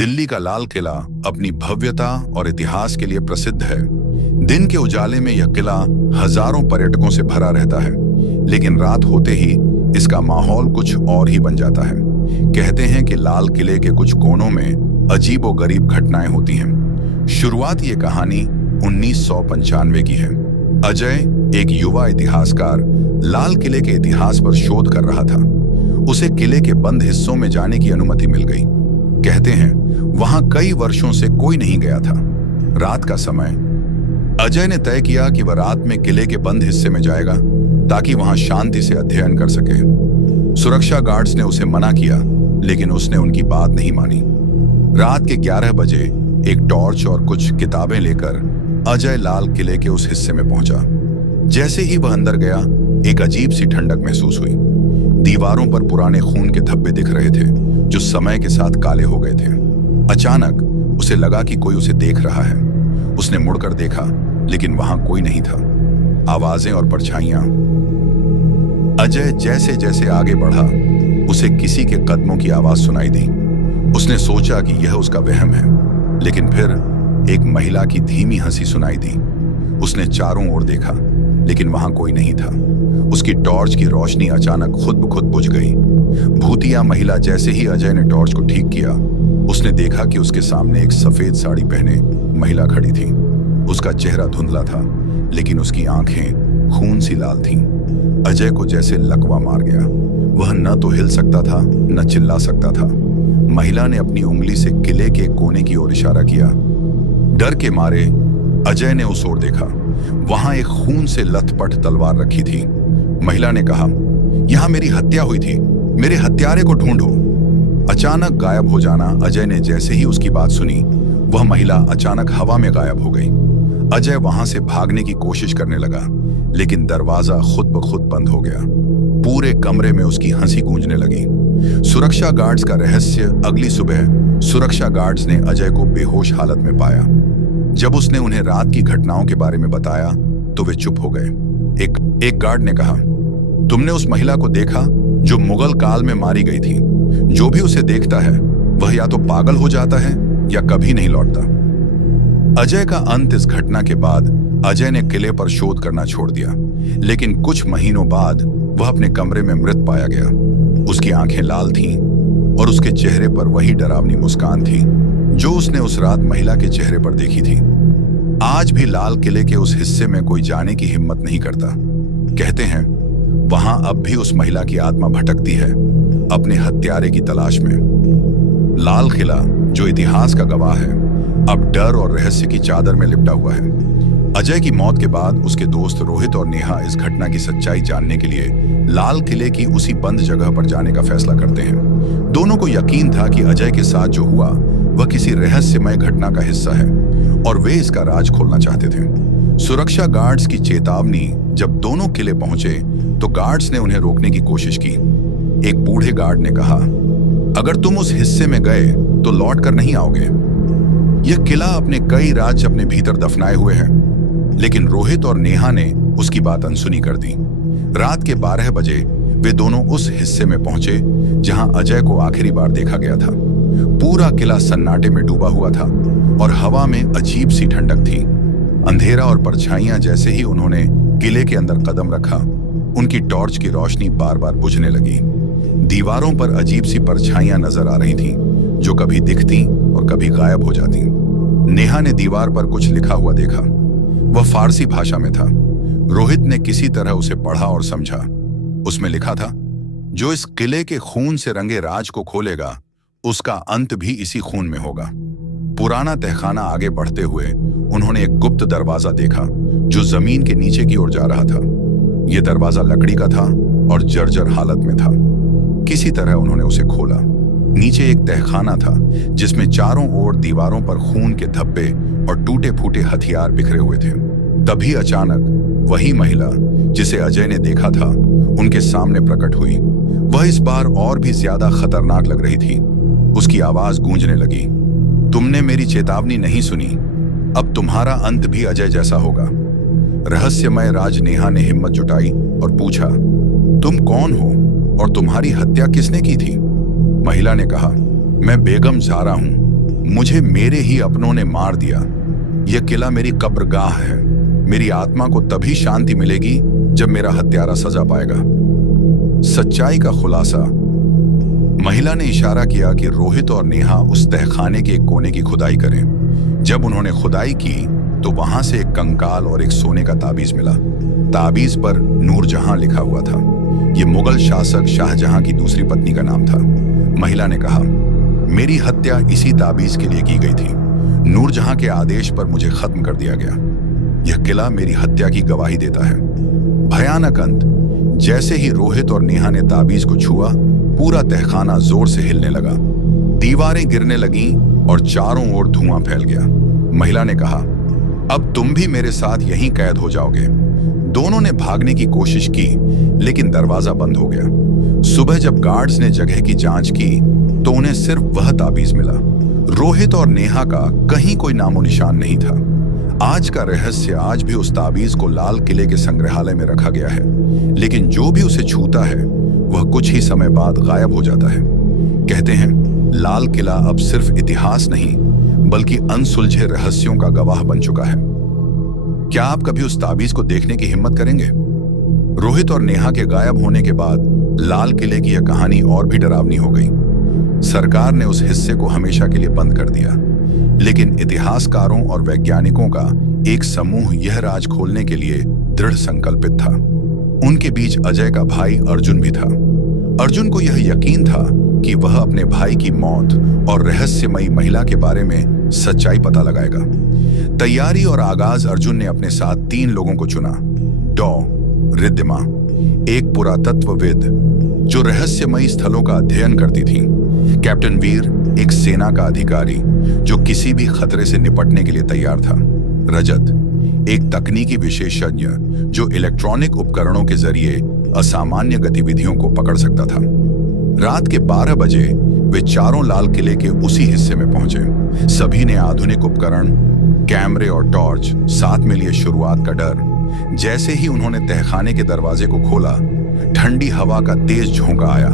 दिल्ली का लाल किला अपनी भव्यता और इतिहास के लिए प्रसिद्ध है। दिन के उजाले में यह किला हजारों पर्यटकों से भरा रहता है, लेकिन रात होते ही इसका माहौल कुछ और ही बन जाता है। कहते हैं कि लाल किले के कुछ कोनों में अजीबोगरीब घटनाएं होती हैं। शुरुआत ये कहानी 1995 की है। अजय, एक युवा इतिहासकार, लाल किले के इतिहास पर शोध कर रहा था। उसे किले के बंद हिस्सों में जाने की अनुमति मिल गई। कहते हैं वहां कई वर्षों से कोई नहीं गया था। रात का समय, अजय ने तय किया कि वह रात में किले के बंद हिस्से में जाएगा ताकि वहां शांति से अध्ययन कर सके। सुरक्षा गार्ड्स ने उसे मना किया, लेकिन उसने उनकी बात नहीं मानी। रात के 11 बजे एक टॉर्च और कुछ किताबें लेकर अजय लाल किले के उस हिस्से में पहुंचा। जैसे ही वह अंदर गया, एक अजीब सी ठंडक महसूस हुई। दीवारों पर पुराने खून के धब्बे दिख रहे थे, जो समय के साथ काले हो गए थे। अचानक उसे लगा कि कोई उसे देख रहा है। उसने मुड़कर देखा, लेकिन वहां कोई नहीं था। आवाजें और परछाइयां। अजय जैसे जैसे आगे बढ़ा, उसे किसी के कदमों की आवाज सुनाई दी। उसने सोचा कि यह उसका वहम है, लेकिन फिर एक महिला की धीमी हंसी सुनाई दी। उसने चारों ओर देखा, लेकिन वहां कोई नहीं था। उसकी टॉर्च की रोशनी अचानक खुद ब खुद बुझ गई। भूतिया महिला। जैसे ही अजय ने टॉर्च को ठीक किया, उसने देखा कि उसके सामने एक सफेद साड़ी पहने महिला खड़ी थी। उसका चेहरा धुंधला था, लेकिन उसकी आंखें खून सी लाल थीं। अजय को जैसे लकवा मार गया। वह न तो हिल सकता था, न चिल्ला सकता था। महिला ने अपनी उंगली से किले के कोने की ओर इशारा किया। डर के मारे अजय ने उस ओर देखा। वहां एक खून से लथपथ तलवार रखी थी। महिला ने कहा, यहां मेरी हत्या हुई थी, मेरे हत्यारे को ढूंढो। अचानक गायब हो जाना। अजय ने जैसे ही उसकी बात सुनी, वह महिला अचानक हवा में गायब हो गई। अजय वहां से भागने की कोशिश करने लगा, लेकिन दरवाजा खुद ब खुद बंद हो गया। पूरे कमरे में उसकी हंसी गूंजने लगी। सुरक्षा गार्ड्स का रहस्य। अगली सुबह सुरक्षा गार्ड्स ने अजय को बेहोश हालत में पाया। जब उसने उन्हें रात की घटनाओं के बारे में बताया, तो वे चुप हो गए। एक गार्ड ने कहा, तुमने उस महिला को देखा जो मुगल काल में मारी गई थी? जो भी उसे देखता है, वह या तो पागल हो जाता है या कभी नहीं लौटता। अजय का अंत। इस घटना के बाद अजय ने किले पर शोध करना छोड़ दिया, लेकिन कुछ महीनों बाद वह अपने कमरे में मृत पाया गया। उसकी आंखें लाल थीं और उसके चेहरे पर वही डरावनी मुस्कान थी जो उसने उस रात महिला के चेहरे पर देखी थी। आज भी लाल किले के उस हिस्से में कोई जाने की हिम्मत नहीं करता। कहते हैं वहां अब भी उस महिला की आत्मा भटकती है, अपने हत्यारे की तलाश में। लाल किला, जो इतिहास का गवाह है, अब डर और रहस्य की चादर में लिपटा हुआ है। अजय की मौत के बाद उसके दोस्त रोहित और नेहा इस घटना की सच्चाई जानने के लिए लाल किले की उसी बंद जगह पर जाने का फैसला करते हैं। दोनों को यकीन था कि अजय के साथ जो हुआ वह किसी रहस्यमय घटना का हिस्सा है और वे इसका राज खोलना चाहते थे। सुरक्षा गार्ड्स की चेतावनी। जब दोनों किले पहुंचे तो गार्ड्स ने उन्हें रोकने की कोशिश की। एक बूढ़े गार्ड ने कहा, अगर तुम उस हिस्से में गए तो लौट कर नहीं आओगे। यह किला अपने कई राज अपने भीतर दफनाए हुए है। लेकिन रोहित और नेहा ने उसकी बात अनसुनी कर दी। रात के 12 बजे वे दोनों उस हिस्से में पहुंचे जहां अजय को आखिरी बार देखा गया था। पूरा किला सन्नाटे में डूबा हुआ था और हवा में अजीब सी ठंडक थी। अंधेरा और परछाइयां। जैसे ही उन्होंने किले के अंदर कदम रखा, उनकी टॉर्च की रोशनी बार बार बुझने लगी। दीवारों पर अजीब सी परछाइयां नजर आ रही थीं, जो कभी दिखती और कभी गायब हो जाती। नेहा ने दीवार पर कुछ लिखा हुआ देखा। वह फारसी भाषा में था। रोहित ने किसी तरह उसे पढ़ा और समझा। उसमें लिखा था, जो इस किले के खून से रंगे राज को खोलेगा, उसका अंत भी इसी खून में होगा। पुराना तहखाना आगे बढ़ते हुए उन्होंने एक गुप्त दरवाजा देखा जो जमीन के नीचे की ओर जा रहा था। यह दरवाजा लकड़ी का था और जर्जर हालत में था। किसी तरह उन्होंने उसे खोला। नीचे एक तहखाना था जिसमें चारों ओर दीवारों पर खून के धब्बे और टूटे फूटे हथियार बिखरे हुए थे। तभी अचानक वही महिला जिसे अजय ने देखा था उनके सामने प्रकट हुई। वह इस बार और भी ज्यादा खतरनाक लग रही थी। उसकी आवाज गूंजने लगी, तुमने मेरी चेतावनी नहीं सुनी, अब तुम्हारा अंत भी अजय जैसा होगा। रहस्यमय राज। नेहा ने हिम्मत जुटाई और पूछा, तुम कौन हो और तुम्हारी हत्या किसने की थी? महिला ने कहा, मैं बेगम ज़ारा हूं, मुझे मेरे ही अपनों ने मार दिया। यह किला मेरी कब्रगाह है। मेरी आत्मा को तभी शांति मिलेगी जब मेरा हत्यारा सजा पाएगा। सच्चाई का खुलासा। महिला ने इशारा किया कि रोहित और नेहा उस तहखाने के एक कोने की खुदाई करें। जब उन्होंने खुदाई की तो वहां से एक कंकाल और एक सोने का ताबीज मिला। ताबीज पर नूरजहां लिखा हुआ था। यह मुगल शासक शाहजहां की दूसरी पत्नी का नाम था। महिला ने कहा, मेरी हत्या इसी ताबीज के लिए की गई थी। नूरजहां के आदेश पर मुझे खत्म कर दिया गया। यह किला मेरी हत्या की गवाही देता है। भयानक अंत। जैसे ही रोहित और नेहा ने ताबीज को छुआ, पूरा तहखाना जोर से हिलने लगा। दीवारें गिरने लगीं और चारों ओर धुआं फैल गया। महिला ने कहा, अब तुम भी मेरे साथ यहीं कैद हो जाओगे। दोनों ने भागने की कोशिश की, लेकिन दरवाजा बंद हो गया। सुबह जब गार्ड्स ने जगह की जांच की तो उन्हें सिर्फ वह ताबीज मिला। रोहित और नेहा का कहीं कोई नामो निशान नहीं था। आज का रहस्य आज भी उस ताबीज को लाल किले के संग्रहालय में रखा गया है, लेकिन जो भी उसे छूता है वह कुछ ही समय बाद गायब हो जाता है। कहते हैं, लाल किला अब सिर्फ इतिहास नहीं बल्कि अनसुलझे रहस्यों का गवाह बन चुका है। क्या आप कभी उस ताबीज को देखने की हिम्मत करेंगे? रोहित और नेहा के गायब होने के बाद लाल किले की यह कहानी और भी डरावनी हो गई। सरकार ने उस हिस्से को हमेशा के लिए बंद कर दिया, लेकिन इतिहासकारों और वैज्ञानिकों का एक समूह यह राज खोलने के लिए दृढ़ संकल्पित था। उनके बीच अजय का भाई अर्जुन भी था। अर्जुन को यह यकीन था कि वह अपने भाई की मौत और रहस्यमयी महिला के बारे में सच्चाई पता लगाएगा। तैयारी और आगाज अर्जुन ने अपने साथ 3 लोगों को चुना। डॉ रिद्धिमा, एक पुरातत्वविद जो रहस्यमयी स्थलों का अध्ययन करती थी। कैप्टन वीर, एक सेना का अधिकारी जो किसी भी खतरे से निपटने के लिए तैयार था। रजत, एक तकनीकी विशेषज्ञ जो इलेक्ट्रॉनिक उपकरणों के जरिए असामान्य गतिविधियों को पकड़ सकता था। रात के 12 बजे वे चारों लाल किले के उसी हिस्से में पहुंचे। सभी ने आधुनिक उपकरण, कैमरे और टॉर्च साथ में लिए। शुरुआत का डर। जैसे ही उन्होंने तहखाने के दरवाजे को खोला, ठंडी हवा का तेज झोंका आया।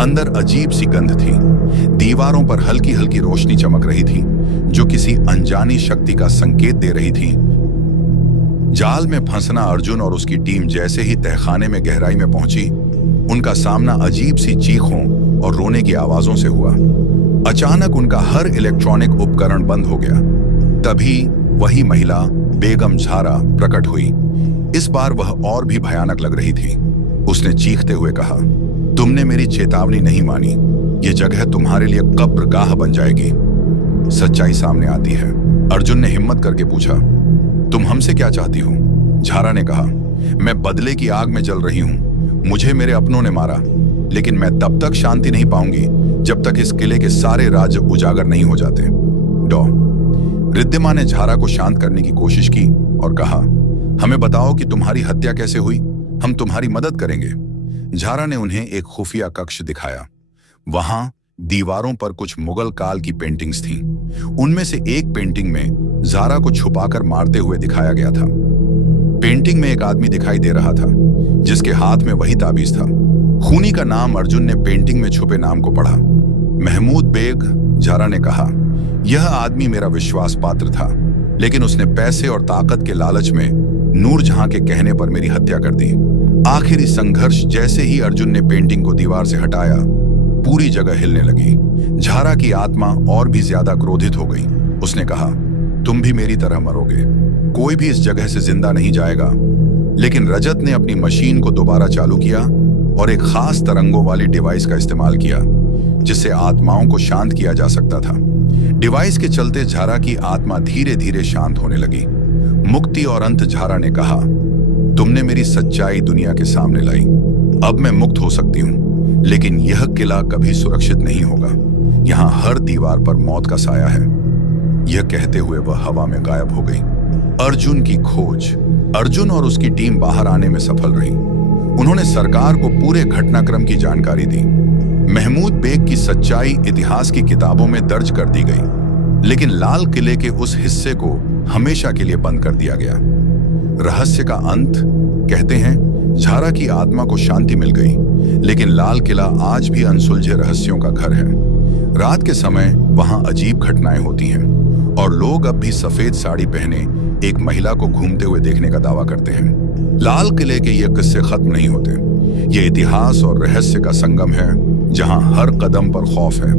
अंदर अजीब सी गंध थी। दीवारों पर हल्की हल्की रोशनी चमक रही थी जो किसी अनजानी शक्ति का संकेत दे रही थी। जाल में फंसना अर्जुन और उसकी टीम जैसे ही तहखाने में गहराई में पहुंची, उनका सामना अजीब सी चीखों और रोने की आवाजों से हुआ। अचानक उनका हर इलेक्ट्रॉनिक उपकरण बंद हो गया। तभी वही महिला बेगम झारा प्रकट हुई। इस बार वह और भी भयानक लग रही थी। उसने चीखते हुए कहा, तुमने मेरी चेतावनी नहीं मानी। यह जगह तुम्हारे लिए कब्रगाह बन जाएगी। सच्चाई सामने आती है। अर्जुन ने हिम्मत करके पूछा, तुम हमसे क्या चाहती हो? झारा ने कहा, मैं बदले की आग में जल रही हूं। मुझे मेरे अपनों ने मारा, लेकिन मैं तब तक शांति नहीं पाऊंगी जब तक इस किले के सारे राज उजागर नहीं हो जाते। डॉ रिद्धिमा ने झारा को शांत करने की कोशिश की और कहा, हमें बताओ कि तुम्हारी हत्या कैसे हुई। हम तुम्हारी मदद करेंगे। झारा ने उन्हें एक खुफिया कक्ष दिखाया। वहां दीवारों पर कुछ मुगल काल की पेंटिंग्स थीं। उनमें से एक पेंटिंग में झारा को छुपाकर मारते हुए दिखाया गया था। पेंटिंग में एक आदमी दिखाई दे रहा था जिसके हाथ में वही ताबीज था। खूनी का नाम अर्जुन ने पेंटिंग में छुपे नाम को पढ़ा। महमूद बेग। झारा ने कहा, यह आदमी मेरा विश्वास पात्र था, लेकिन उसने पैसे और ताकत के लालच में नूरजहां के कहने पर मेरी हत्या कर दी। आखिरी संघर्ष। जैसे ही अर्जुन ने पेंटिंग को दीवार से हटाया, पूरी जगह हिलने लगी। झारा की आत्मा और भी ज्यादा क्रोधित हो गई। उसने कहा, तुम भी मेरी तरह मरोगे। कोई भी इस जगह से जिंदा नहीं जाएगा। लेकिन रजत ने अपनी मशीन को दोबारा चालू किया और एक खास तरंगों वाली डिवाइस का इस्तेमाल किया जिससे आत्माओं को शांत किया जा सकता था। डिवाइस के चलते झारा की आत्मा धीरे धीरे शांत होने लगी। मुक्ति और अंत। झारा ने कहा, तुमने मेरी सच्चाई दुनिया के सामने लाई। अब मैं मुक्त हो सकती हूं, लेकिन यह किला कभी सुरक्षित नहीं होगा। यहां हर दीवार पर मौत का साया है। यह कहते हुए वह हवा में गायब हो गई। अर्जुन की खोज। अर्जुन और उसकी टीम बाहर आने में सफल रही। उन्होंने सरकार को पूरे घटनाक्रम की जानकारी दी। महमूद बेग की सच्चाई इतिहास की किताबों में दर्ज कर दी गई, लेकिन लाल किले के उस हिस्से को हमेशा के लिए बंद कर दिया गया। रहस्य का अंत। कहते हैं, झारा की आत्मा को शांति मिल गई, लेकिन लाल किला आज भी अनसुलझे रहस्यों का घर है। रात के समय वहां अजीब घटनाएं होती हैं और लोग अब भी सफेद साड़ी पहने एक महिला को घूमते हुए देखने का दावा करते हैं। लाल किले के ये किस्से खत्म नहीं होते। ये इतिहास और रहस्य का संगम है जहां हर कदम पर खौफ है।